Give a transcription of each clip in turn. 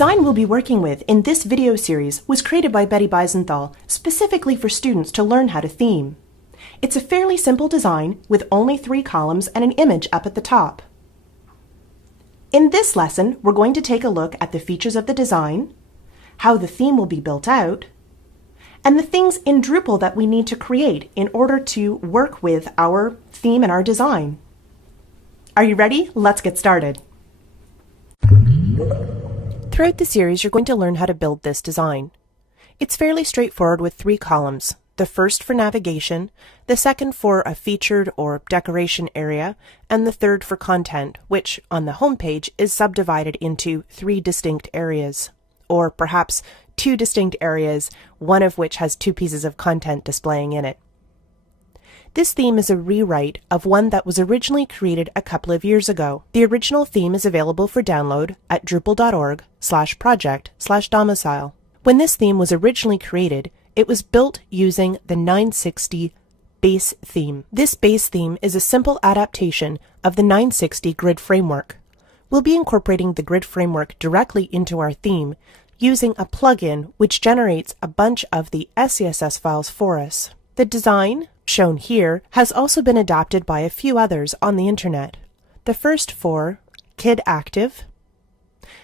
design we'll be working with in this video series was created by Betty Beisenthal specifically for students to learn how to theme. It's a fairly simple design with only 3 columns and an image up at the top. In this lesson, we're going to take a look at the features of the design, how the theme will be built out, and the things in Drupal that we need to create in order to work with our theme and our design. Are you ready? Let's get started. Throughout the series, you're going to learn how to build this design. It's fairly straightforward with 3 columns. The first for navigation, the second for a featured or decoration area, and the third for content, which on the home page is subdivided into 3 distinct areas, or perhaps 2 distinct areas, one of which has 2 pieces of content displaying in it. This theme is a rewrite of one that was originally created a couple of years ago. The original theme is available for download at drupal.org/project/domicile. When this theme was originally created, it was built using the 960 base theme. This base theme is a simple adaptation of the 960 grid framework. We'll be incorporating the grid framework directly into our theme using a plugin which generates a bunch of the SCSS files for us. The design, shown here, has also been adapted by a few others on the internet. The first for Kid Active,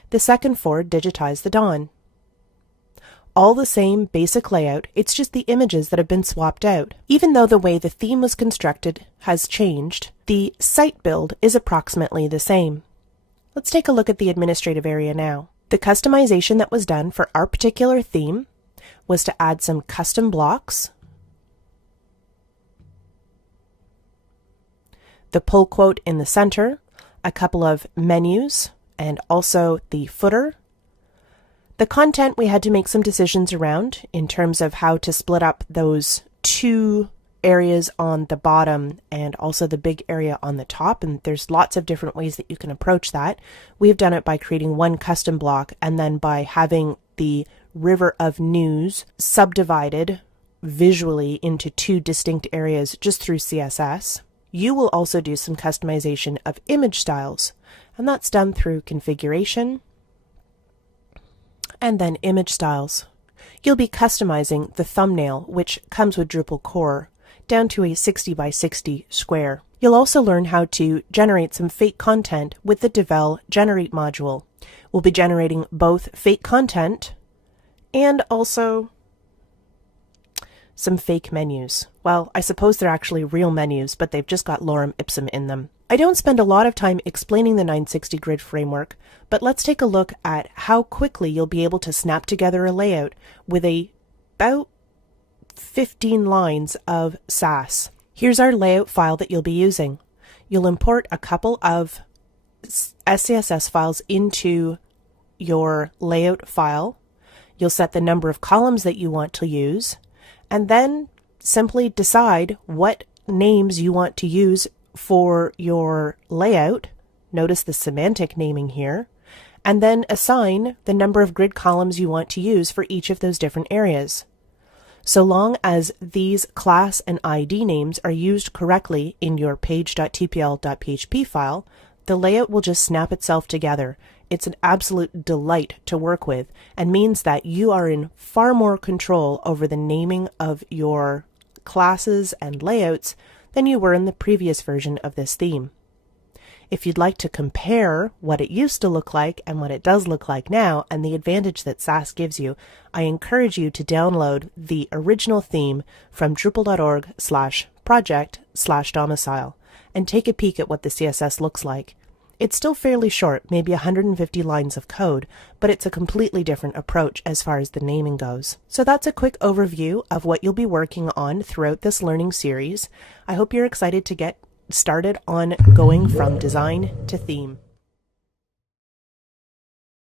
the second for Digitize the Dawn. All the same basic layout, it's just the images that have been swapped out. Even though the way the theme was constructed has changed, the site build is approximately the same. Let's take a look at the administrative area now. The customization that was done for our particular theme was to add some custom blocks, the pull quote in the center, a couple of menus, and also the footer. The content we had to make some decisions around in terms of how to split up those 2 areas on the bottom and also the big area on the top, and there's lots of different ways that you can approach that. We've done it by creating one custom block and then by having the river of news subdivided visually into 2 distinct areas just through CSS. You will also do some customization of image styles, and that's done through configuration and then image styles. You'll be customizing the thumbnail, which comes with Drupal core, down to a 60 by 60 square. You'll also learn how to generate some fake content with the Devel Generate module. We'll be generating both fake content and also some fake menus. Well, I suppose they're actually real menus, but they've just got lorem ipsum in them. I don't spend a lot of time explaining the 960 grid framework, but let's take a look at how quickly you'll be able to snap together a layout with about 15 lines of Sass. Here's our layout file that you'll be using. You'll import a couple of SCSS files into your layout file. You'll set the number of columns that you want to use, and then simply decide what names you want to use for your layout. Notice the semantic naming here, and then assign the number of grid columns you want to use for each of those different areas. So long as these class and ID names are used correctly in your page.tpl.php file, the layout will just snap itself together. It's an absolute delight to work with and means that you are in far more control over the naming of your classes and layouts than you were in the previous version of this theme. If you'd like to compare what it used to look like and what it does look like now and the advantage that Sass gives you, I encourage you to download the original theme from drupal.org/project/domicile and take a peek at what the CSS looks like. It's still fairly short, maybe 150 lines of code, but it's a completely different approach as far as the naming goes. So that's a quick overview of what you'll be working on throughout this learning series. I hope you're excited to get started on going from design to theme.